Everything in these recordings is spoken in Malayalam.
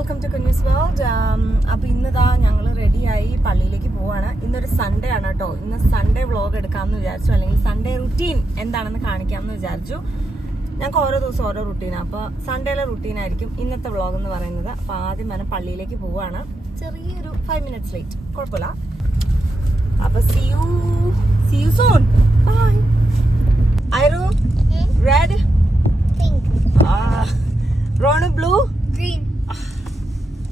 Welcome to കുഞ്ഞൂസ് world. അപ്പോൾ ഇന്നിതാ ഞങ്ങൾ റെഡിയായി പള്ളിയിലേക്ക് പോവാണ്. ഇന്നൊരു സൺഡേ ആണ് കേട്ടോ. ഇന്ന് സൺഡേ വ്ളോഗ് എടുക്കാമെന്ന് വിചാരിച്ചു, അല്ലെങ്കിൽ സൺഡേ റുട്ടീൻ എന്താണെന്ന് കാണിക്കാമെന്ന് വിചാരിച്ചു. ഞങ്ങൾക്ക് ഓരോ ദിവസം ഓരോ റുട്ടീനാണ്. അപ്പോൾ സൺഡേയിലെ റുട്ടീനായിരിക്കും ഇന്നത്തെ വ്ളോഗ് എന്ന് പറയുന്നത്. അപ്പോൾ ആദ്യം തന്നെ പള്ളിയിലേക്ക് പോവാണ്. ചെറിയൊരു 5 minutes ലേറ്റ്, കുഴപ്പമില്ല. അപ്പോൾ see you soon. Bye. Iru, red, pink, Ronu, blue, green.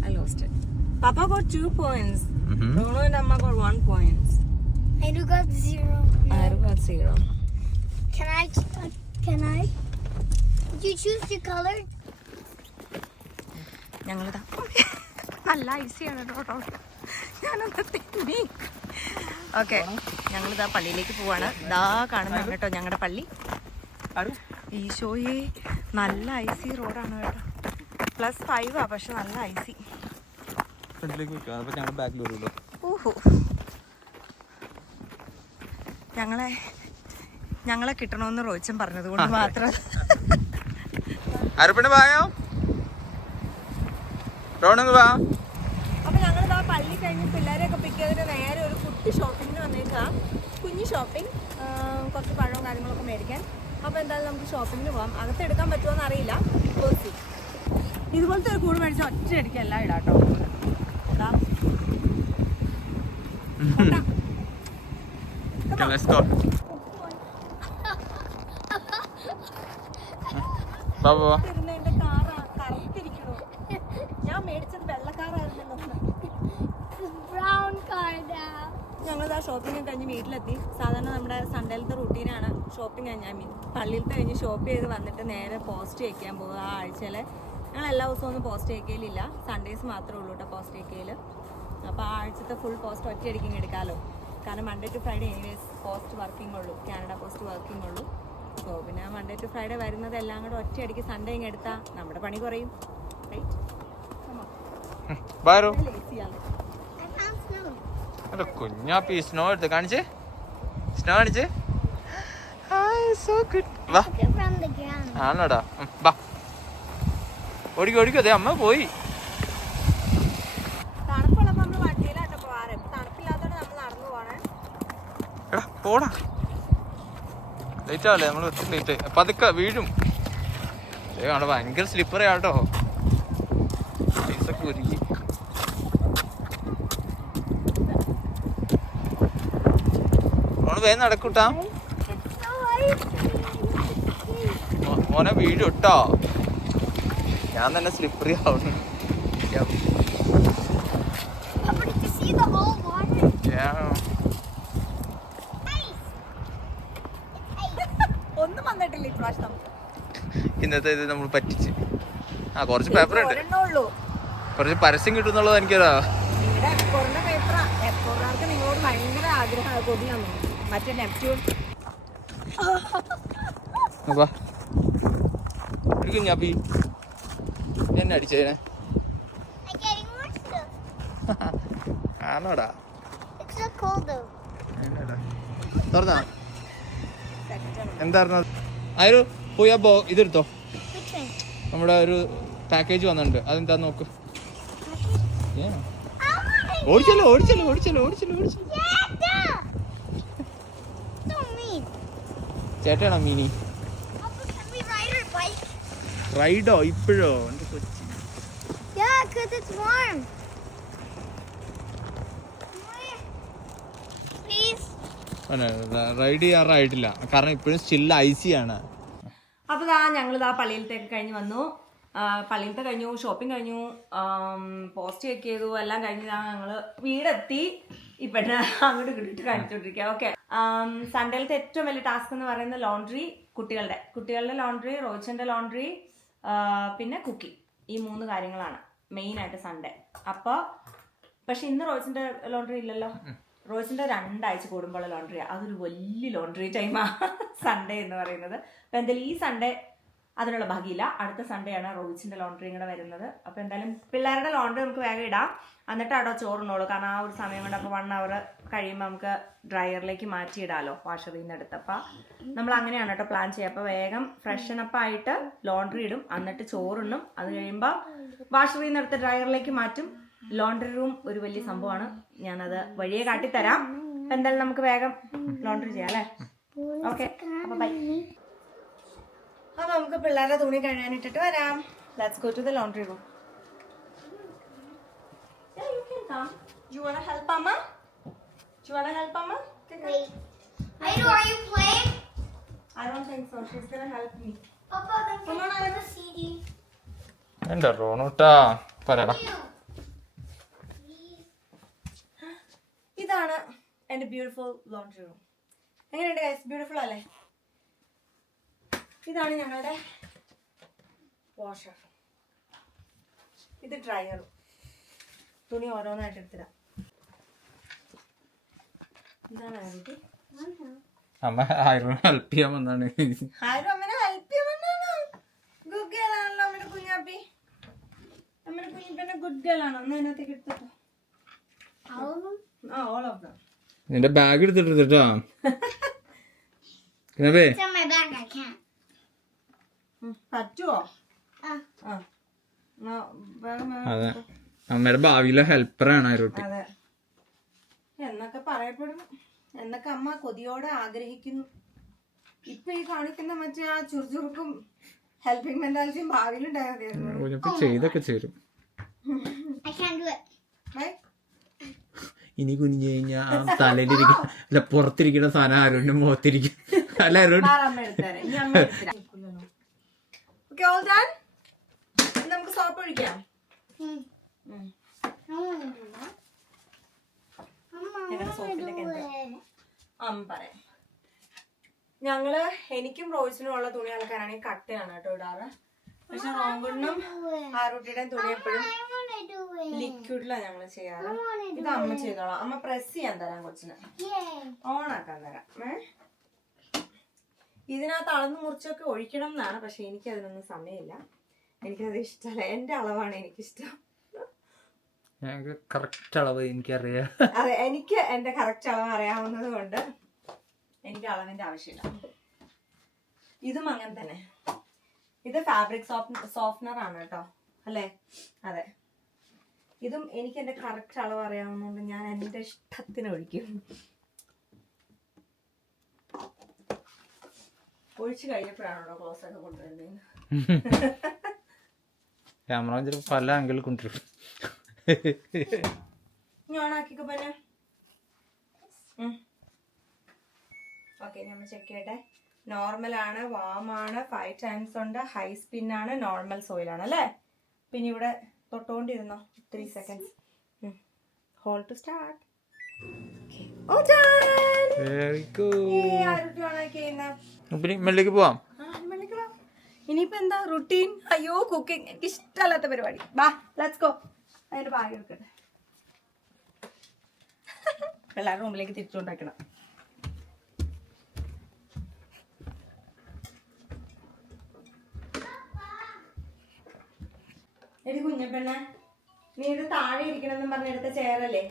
I lost it. Papa got 2 points. Ronu and Amma got 1 point. Iru got 0. Iru got 0. Can I? Did you choose your color? ഞങ്ങളിതാ നല്ല ഐസിയാണ് കേട്ടോ. ഞാനൊന്ന് തിന്നി. ഓക്കെ, ഞങ്ങളിതാ പള്ളിയിലേക്ക് പോവാണ്. ഇതാ കാണുന്നുണ്ട് കേട്ടോ ഞങ്ങളുടെ പള്ളി. ഈശോയെ, നല്ല ഐസി റോഡാണ് കേട്ടോ. +5 പക്ഷെ നല്ല ഐസി. ഓഹോ, ഞങ്ങളെ കിട്ടണമെന്ന് റോയിച്ചൻ പറഞ്ഞത് കൊണ്ട് മാത്രം. അപ്പൊ ഞങ്ങളിതാ പള്ളി കഴിഞ്ഞ് പിള്ളേരെയൊക്കെ പിക്ക് ചെയ്തിട്ട് നേരെ ഒരു കുട്ടി ഷോപ്പിങ്ങിന് വന്നേക്കാം. കുഞ്ഞു ഷോപ്പിംഗ്, കുറച്ച് പഴവും കാര്യങ്ങളൊക്കെ മേടിക്കാൻ. അപ്പോൾ എന്തായാലും നമുക്ക് ഷോപ്പിങ്ങിന് പോകാം. അകത്തെടുക്കാൻ പറ്റുമോയെന്ന് അറിയില്ല. ഇതുപോലത്തെ ഒരു കൂട് മേടിച്ചാൽ ഒറ്റയടിക്ക് എല്ലാം ഇടാം കേട്ടോ. എന്റെ കാറാ കറുത്തിരിക്കണോ? ഞാൻ മേടിച്ചത് വെള്ളക്കാറായിരുന്നല്ലോ. Brown car now. ഞങ്ങളിതാ ഷോപ്പിംഗ് കഴിഞ്ഞ് വീട്ടിലെത്തി. സാധാരണ നമ്മുടെ സൺഡേയിലത്തെ റുട്ടീനാണ് ഷോപ്പിംഗ് കഴിഞ്ഞാൽ പള്ളിയിലത്തെ കഴിഞ്ഞ് ഷോപ്പ് ചെയ്ത് വന്നിട്ട് നേരെ പോസ്റ്റ് വയ്ക്കാൻ പോകുക. ആ ആഴ്ചയിൽ ഞങ്ങൾ എല്ലാ ദിവസവും ഒന്നും പോസ്റ്റ് വയ്ക്കലില്ല, സൺഡേസ് മാത്രമേ ഉള്ളൂ കേട്ടോ പോസ്റ്റ് വയ്ക്കൽ. അപ്പോൾ ആ ആഴ്ചത്തെ ഫുൾ പോസ്റ്റ് ഒറ്റയടിക്കും എടുക്കാമല്ലോ. കാരണം Monday to Friday anyways post working ഉള്ളൂ, കാനഡ പോസ്റ്റ് വർക്കിംഗ് ഉള്ളൂ. സോ പിന്നെ മൺഡേ ടു ഫ്രൈഡേ വരുന്നത് എല്ലാം കൂടെ ഒറ്റയടിക്ക് സൺഡേ ഇങ്ങ് എടുത്താൽ നമ്മുടെ പണി കുറയും. റൈറ്റ്? കുഞ്ഞാപ്പി സ്നോ എടുത്ത് കാണിച്ചേ, സ്നോ കാണിച്ചേ. ആണോടാ, ബാ ഓടിക്കോ ഓടിക്കോ. അതെ അമ്മ പോയി. തണുപ്പുള്ളപ്പോൾ നമ്മൾ വണ്ടിയിലാട്ടോ പോവാറ്. തണുപ്പില്ലാത്തോണ്ട് നമ്മൾ നടന്നു പോണേ. എടാ പോടാ, ലേറ്റ് ആവല്ലേ, നമ്മൾ ഒത്തിരി ലേറ്റ് ആയി. പതുക്കെ വീഴും. അവിടെ ഭയങ്കര സ്ലിപ്പറി ആട്ടോ. പൈസൊക്കെ ഒരുക്കി വേഗം നടക്കൂട്ടാ. മോനെ വീഴും ഇട്ടോ. ഞാൻ തന്നെ സ്ലിപ്പറി ആവുന്നു. ഒന്നും വന്നിട്ടില്ല ഇപ്രാവശ്യം. ഇന്നത്തെ ഇത് നമ്മൾ പറ്റിച്ച്. കുറച്ച് പേപ്പർ ഉണ്ട്, ഒരെണ്ണമുള്ളൂ. കുറച്ച് പരസ്യം കിട്ടുന്നുള്ളത് എനിക്കതാ. നിങ്ങളുടെ എപ്പോറിന്റെ പേപ്പറാ. എപ്പോറാർക്ക് നിങ്ങളോട് ഭയങ്കര ആഗ്രഹമാണ്, കൊതിയാണ്. മറ്റേ നെപ്റ്റ്യൂൺ. കുഞ്ഞാപ്പി എന്നെ അടിച്ചേനെ ആണോടാ. തുറന്നാ എന്തായിരുന്നു ആയിരു പോയി. അപ്പോ ഇതെടുത്തോ, നമ്മുടെ ഒരു പാക്കേജ് വന്നിട്ടുണ്ട്. അതെന്താ നോക്ക്. ഓടിച്ചല്ലോ ഓടിച്ചല്ലോ ഓടിച്ചല്ലോ ഓടിച്ചല്ലോ ഓടിച്ചല്ലോ. ചേട്ടാണോ മീനി? റൈഡോ ഇപ്പോഴോ? എന്റെ കൊച്ചി. റൈഡ് ചെയ്യാറായിട്ടില്ല, കാരണം ഇപ്പോഴും സ്റ്റിൽ ഐസി ആണ്. അപ്പോൾ ഞങ്ങളിതാ പള്ളിയിലത്തേക്ക് കഴിഞ്ഞ് വന്നു. പള്ളിയിലത്തെ കഴിഞ്ഞു, ഷോപ്പിംഗ് കഴിഞ്ഞു, പോസ്റ്റ് ചെക്ക് ചെയ്തു, എല്ലാം കഴിഞ്ഞാൽ ഞങ്ങൾ വീടെത്തി. ഇപ്പം അങ്ങോട്ട് കിട്ടിയിട്ട് കാണിച്ചുകൊണ്ടിരിക്കുക. ഓക്കെ, സൺഡേയിലത്തെ ഏറ്റവും വലിയ ടാസ്ക് എന്ന് പറയുന്നത് ലോണ്ട്രി. കുട്ടികളുടെ ലോണ്ട്രി, റോയിച്ചൻ്റെ ലോണ്ട്രി, പിന്നെ കുക്കിംഗ്. ഈ 3 കാര്യങ്ങളാണ് മെയിനായിട്ട് സൺഡേ. അപ്പോൾ പക്ഷെ ഇന്ന് റോയിച്ചൻ്റെ ലോണ്ട്രി ഇല്ലല്ലോ. റോയിച്ചൻ്റെ 2 ആഴ്ച കൂടുമ്പോഴുള്ള ലോണ്ട്രിയാണ്. അതൊരു വലിയ ലോണ്ട്രി ടൈമാണ് സൺഡേ എന്ന് പറയുന്നത്. അപ്പോൾ എന്തായാലും ഈ സൺഡേ അതിനുള്ള ഭാഗ്യമില്ല. അടുത്ത സൺഡേ ആണ് റോയിച്ചിന്റെ ലോണ്ടറിയും കൂടെ വരുന്നത്. അപ്പോൾ എന്തായാലും പിള്ളേരുടെ ലോണ്ടറി നമുക്ക് വേഗം ഇടാം, എന്നിട്ട് അവിടെ ചോറുണ്ടോളൂ. കാരണം ആ ഒരു സമയം കൊണ്ട് അപ്പോൾ 1 hour കഴിയുമ്പോൾ നമുക്ക് ഡ്രയറിലേക്ക് മാറ്റിയിടാമല്ലോ വാഷറിൽ നിന്ന് എടുത്ത്. അപ്പം നമ്മൾ അങ്ങനെയാണ് കേട്ടോ പ്ലാൻ ചെയ്യുക. അപ്പോൾ വേഗം ഫ്രഷനപ്പ് ആയിട്ട് ലോണ്ടറി ഇടും, എന്നിട്ട് ചോറുണ്ണും. അത് കഴിയുമ്പോൾ വാഷറിൽ നിന്ന് എടുത്ത് ഡ്രയറിലേക്ക് മാറ്റും. ലോണ്ടറി റൂം ഒരു വലിയ സംഭവമാണ്, ഞാനത് വഴിയെ കാട്ടിത്തരാം. അപ്പം എന്തായാലും നമുക്ക് വേഗം ലോണ്ടറി ചെയ്യാം അല്ലേ? ഓക്കെ, അപ്പോൾ ബൈ. അപ്പോൾ നമുക്ക് പിള്ളേരുടെ തുണി കഴുകാനിട്ടിട്ട് വരാം. Let's go to the laundry room. Yeah, you can come. You wanna help Mama? Do you wanna help Mama? Wait. Wait, are you playing? I don't think so. She's gonna help me. Papa, then Come on, can Ira. you CD? എന്താ റോണൂട്ടാ പറയടാ. ഇതാണ് എൻ്റെ ബ്യൂട്ടിഫുൾ ലോണ്ടറി റൂം. എങ്ങനെയുണ്ട് ഗൈസ്? ബ്യൂട്ടിഫുൾ അല്ലേ? ഇതാണ് ഞങ്ങളുടെ വാഷർ, ഇത് ഡ്രയർ. തുണി ഓരോന്നായിട്ട് എടുത്തിടാം. ഇതാണ് ആരോഗ്യ അമ്മ ആയിരം ഹെൽപ്പ് ചെയ്യാൻ വന്നാണ്. ആരും അമ്മനെ ഹെൽപ്പ് ചെയ്യാനാണോ? ഗുഡ് ഗേൾ ആണല്ലോ അമ്മയുടെ കുഞ്ഞാപ്പി. അമ്മയുടെ കുഞ്ഞിപ്പന്നെ ഗുഡ് ഗേൾ ആണോ? ഒന്ന് അതിനകത്തേക്ക് എടുത്തിട്ടോ. All of them? ആ, ഓൾ ഓഫ് ദം. നിന്റെ bag എടുത്തിട്ടോ. കിനബേ It's on my back, I can't. പറ്റുവോ? Ah. ആ, അതെ, അമ്മയുടെ ഭാവിയിലെ ഹെൽപ്പറാണ് ആരോട്ടി. അതെ, എന്നൊക്കെ പറയപ്പെടുന്നു, എന്നൊക്കെ അമ്മ കൊതിയോടെ ആഗ്രഹിക്കുന്നു. ഇപ്പൊ ഈ കാണിക്കുന്ന മറ്റേ ആ ചുറുചുറുക്കും ഹെൽപ്പിംഗ് മെന്റാലിറ്റിയും ഭാവിയിലുണ്ടായിരുന്നു. ചെയ്തൊക്കെ ചേരും. I can't do it. ഇനി കുനിഞ്ഞു കഴിഞ്ഞാ ആ തലയിലിരിക്കും, അല്ല പുറത്തിരിക്കുന്ന സാധനം ആരോന്റെ മുഖത്തിരിക്കും. അല്ല ആരോട് അമ്മ എടുത്തേരെ, ഇനി അമ്മ എടുത്തില്ല. Okay, all done. നമുക്ക് സോപ്പ് ഒഴിക്കാം. I want to do that. Mama, I എങ്ങനെ want to സോപ്പിലേക്ക് do എന്താ it. അമ്മ പറയാം. ഞങ്ങള് എനിക്കും റോയ്സിനും ഉള്ള തുണി അലക്കാനാണ് ഈ കട്ടയാണ് കേട്ടോ ഇടാറ്. പക്ഷെ റോങ്കുണ്ണും ആറൂട്ടിയുടെയും തുണി എപ്പോഴും I want to do it. ലിക്വിഡിലാണ് ഞങ്ങൾ ചെയ്യാറ്. ഇത് അമ്മ ചെയ്തോളാം. അമ്മ പ്രസ് ചെയ്യാൻ തരാം കൊച്ചിന്, Yay. ഓണാക്കാൻ തരാം. ഇതിനകത്ത് അളന്ന് മുറിച്ചൊക്കെ ഒഴിക്കണം എന്നാണ്, പക്ഷെ എനിക്ക് അതിനൊന്നും സമയമില്ല. എനിക്കത് ഇഷ്ടമല്ല. എൻ്റെ അളവാണ് എനിക്കിഷ്ടം. ഞങ്ങൾക്ക് കറക്റ്റ് അളവ് എനിക്കറിയാം. അതെ, എനിക്ക് എൻ്റെ കറക്റ്റ് അളവ് അറിയാവുന്നത് കൊണ്ട് എനിക്ക് അളവിൻ്റെ ആവശ്യമില്ല. ഇതും അങ്ങനെ തന്നെ. ഇത് ഫാബ്രിക് സോഫ്റ്റ്നർ ആണ് കേട്ടോ, അല്ലേ? അതെ, ഇതും എനിക്ക് എൻ്റെ കറക്റ്റ് അളവ് അറിയാവുന്നതുകൊണ്ട് ഞാൻ എൻ്റെ ഇഷ്ടത്തിന് ഒഴിക്കും. ഒഴിച്ചു കഴിഞ്ഞപ്പോഴാണോ ക്ലോസ് ഒക്കെ കൊണ്ടുവരുന്നത്? ക്യാമറ ചിലപ്പോൾ പല ആംഗിളിൽ കൊണ്ടുവരും. ഞാനാക്കിക്കോ പിന്നെ. ഓക്കെ, നമ്മൾ ചെക്ക് ചെയ്യട്ടെ. നോർമലാണ്, വാമാണ്, 5 times ഉണ്ട്, ഹൈ സ്പിൻ ആണ്, നോർമൽ സോയിലാണ് അല്ലേ? പിന്നെ ഇവിടെ തൊട്ടുകൊണ്ടിരുന്നോ 3 seconds. Hold to start. Very good. പിന്നെ മെല്ലേക്ക് പോവാം. ഇനിയിപ്പോ എന്താ റുട്ടീൻ? അയ്യോ, കുക്കിംഗ് എനിക്ക് ഇഷ്ടമല്ലാത്ത പരിപാടി. ബാ, ലെറ്റ്സ് ഗോ. അതിന്റെ ഭാഗ്യം എടുക്കട്ടെ. എല്ലാവരും റൂമിലേക്ക് തിരിച്ചുകൊണ്ടാക്കണം. എടി കുഞ്ഞപ്പെണ്ണ, നീ ഇത് താഴെ ഇരിക്കണമെന്നും പറഞ്ഞെടുത്ത ചെയറല്ലേ?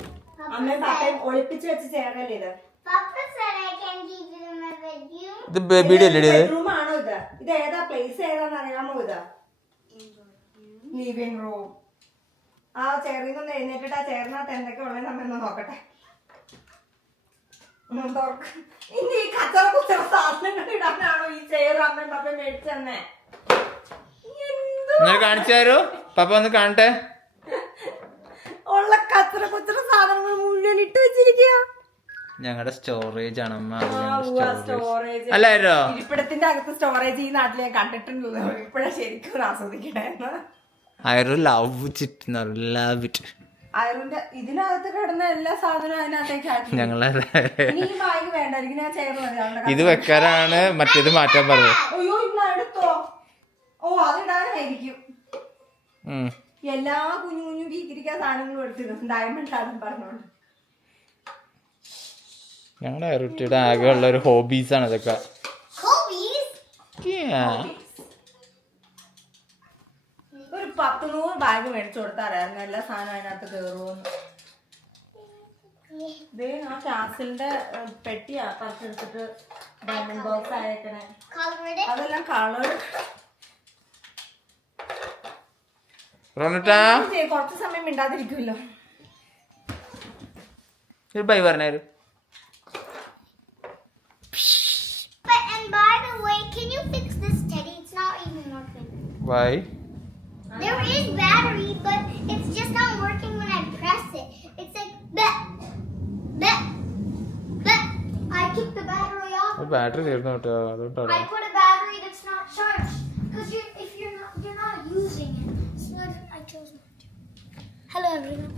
അമ്മയും പാപ്പയും ഒളിപ്പിച്ച് വെച്ച ചെയറല്ലേ ഇത്? Papa said I can keep it in my bedroom. ഇത് ബേബിയുടെ അല്ലേ? ബെഡ്റൂം ആണോ ഇത്? ഇത് ഏതാ പ്ലേസ് ഏതാന്ന് അറിയാമോ? ഇത് ലിവിംഗ് റൂം. ആ ചെയറിൽ നിന്ന് എഴുന്നേറ്റിട്ട് ആ ചെയറിനകത്ത് എന്തൊക്കെ ഉള്ളത് നമ്മ നോക്കട്ടെ. ഇനി ഈ കച്ചറ കുച്ചറ സാധനങ്ങൾ ഇടാനാണോ ഈ ചെയർ അമ്മയും പപ്പയും മേടിച്ചു തന്നെ? കാണിച്ചാരോ പപ്പ ഒന്ന് കാണട്ടെ. ഉള്ള കച്ചറ കുച്ചറ സാധനങ്ങൾ മുഴുവൻ ഇട്ട് വെച്ചിരിക്കുക. ഞങ്ങളുടെ സ്റ്റോറേജ് ആണ് അമ്മ. സ്റ്റോറേജ് അല്ലായിരുന്നോ? ഇരിപ്പിടത്തിന്റെ അകത്ത് സ്റ്റോറേജ് ഈ നാട്ടിൽ ഞാൻ കണ്ടിട്ടുണ്ടല്ലോ. ഇപ്പഴാ ശരിക്കും ആസ്വദിക്കണേന്ന്. അയറിന്റെ ഇതിനകത്ത് കിടന്ന എല്ലാ സാധനവും അതിനകത്തേക്ക് ഞങ്ങളെ ഇനി ഈ ബാഗ് വേണ്ടായിരിക്കും. ഞാൻ ചെയർ മതി. ഇത് വെക്കാനാണ് മറ്റേത് മാറ്റാൻ പറഞ്ഞത്. അയ്യോ, ഇന്ന് എടുത്തോ? ഓ, അതിടാനായിരിക്കും. എല്ലാ കുഞ്ഞു കുഞ്ഞു കീക്കിരിക്കാൻ സാധനങ്ങളും എടുത്തിരുന്നു. ഡയമണ്ട് ആണെന്ന് പറഞ്ഞോണ്ട്. ഞങ്ങളുടെ അയറുട്ടിയുടെ ആകെ ഉള്ള ഒരു ഹോബീസ് ആണ് ഇതൊക്കെ. Hobbies? ബാഗ് മേടിച്ചു കൊടുത്താറായിരുന്നു എല്ലാ സാധനം അതിനകത്ത് കയറുമെന്ന്. ഇതേ ആ ക്യാസിലിന്റെ പെട്ടിയാ പറിച്ചെടുത്തിട്ട് ഡയമണ്ട് ബോക്സ് ആയേക്കണേ. Colored it. അതെല്ലാം കളർ റോണിട്ടാ കുറച്ച് സമയം മിണ്ടാതിരിക്കുമല്ലോ. By പറഞ്ഞാര്. But and by the way, can you fix this teddy? It's not even working. Why? There is battery, but it's just not working when I press it. It's like bleh, bleh, bleh. I took the battery off. Battery തീർന്നു കേട്ടോ, അതുകൊണ്ടാണ്. I put a battery that's not charged because if you're not using it. So I chose not to. Hello everyone.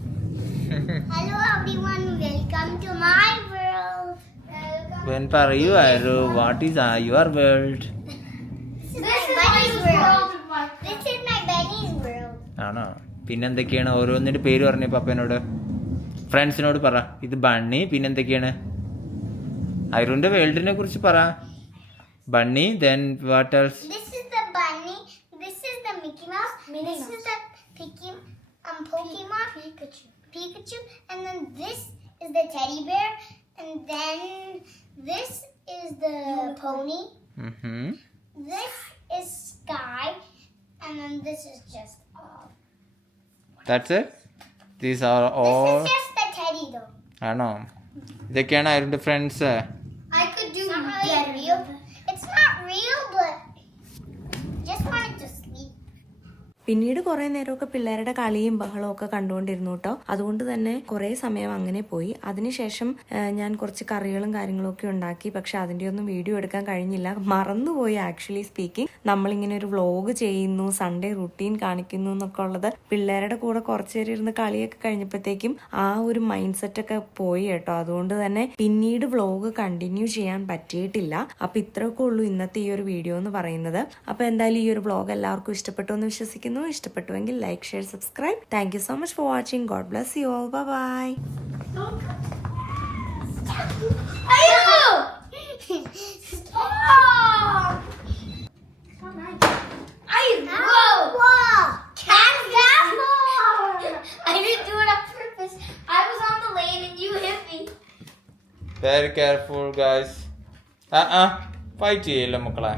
Hello everyone. Welcome to my world. When പറയൂ ആരോ what is your world? This is my world. This is my Benny's world. ആണോ? പിന്നെന്തൊക്കെയാണ് ഓരോന്നിന്റെ പേര് പറഞ്ഞ പപ്പനോട് ഫ്രണ്ട്സിനോട് പറ. ഇത് ബണ്ണി, പിന്നെന്തൊക്കെയാണ് ഐറുന്റെ വേൾഡിനെ കുറിച്ച് പറ. Bunny, then what else? This is the bunny. This is the Mickey Mouse. This is the Pokemon. Pikachu. And then this is the teddy bear. And then this is the pony. This is Sky. And then this is just That's it? These are This all. is just the teddy though. ആണോ? ഇതൊക്കെയാണ് ഐറുന്റെ friends. I could do better. Real. It's not real, but just wanted to sleep. പിന്നീട് കുറെ നേരമൊക്കെ പിള്ളേരുടെ കളിയും ബഹളവും ഒക്കെ കണ്ടുകൊണ്ടിരുന്നു കേട്ടോ. അതുകൊണ്ട് തന്നെ കുറെ സമയം അങ്ങനെ പോയി. അതിനുശേഷം ഞാൻ കുറച്ച് കറികളും കാര്യങ്ങളും ഒക്കെ ഉണ്ടാക്കി. പക്ഷെ അതിൻ്റെ ഒന്നും വീഡിയോ എടുക്കാൻ കഴിഞ്ഞില്ല, മറന്നുപോയി. ആക്ച്വലി സ്പീക്കിംഗ്, നമ്മളിങ്ങനെ ഒരു വ്ളോഗ് ചെയ്യുന്നു, സൺഡേ റുട്ടീൻ കാണിക്കുന്നു എന്നൊക്കെ ഉള്ളത് പിള്ളേരുടെ കൂടെ കുറച്ചു നേരം ഇരുന്ന് കളിയൊക്കെ കഴിഞ്ഞപ്പോഴത്തേക്കും ആ ഒരു മൈൻഡ് സെറ്റ് ഒക്കെ പോയി കേട്ടോ. അതുകൊണ്ട് തന്നെ പിന്നീട് വ്ളോഗ് കണ്ടിന്യൂ ചെയ്യാൻ പറ്റിയിട്ടില്ല. അപ്പൊ ഇത്രയൊക്കെ ഉള്ളൂ ഇന്നത്തെ ഈ ഒരു വീഡിയോ എന്ന് പറയുന്നത്. അപ്പൊ എന്തായാലും ഈ ഒരു വ്ളോഗ് എല്ലാവർക്കും ഇഷ്ടപ്പെട്ടു എന്ന് വിശ്വസിക്കുന്നു. ഇഷ്ടപ്പെട്ടുവെങ്കിൽ like, share, subscribe. Thank you so much for watching. God bless you all. Bye. Stop! Whoa! Can't that fall? I didn't do it on purpose. I was on the lane and you hit me. Very careful guys. Fight ചെയ്യല്ലോ മക്കളെ.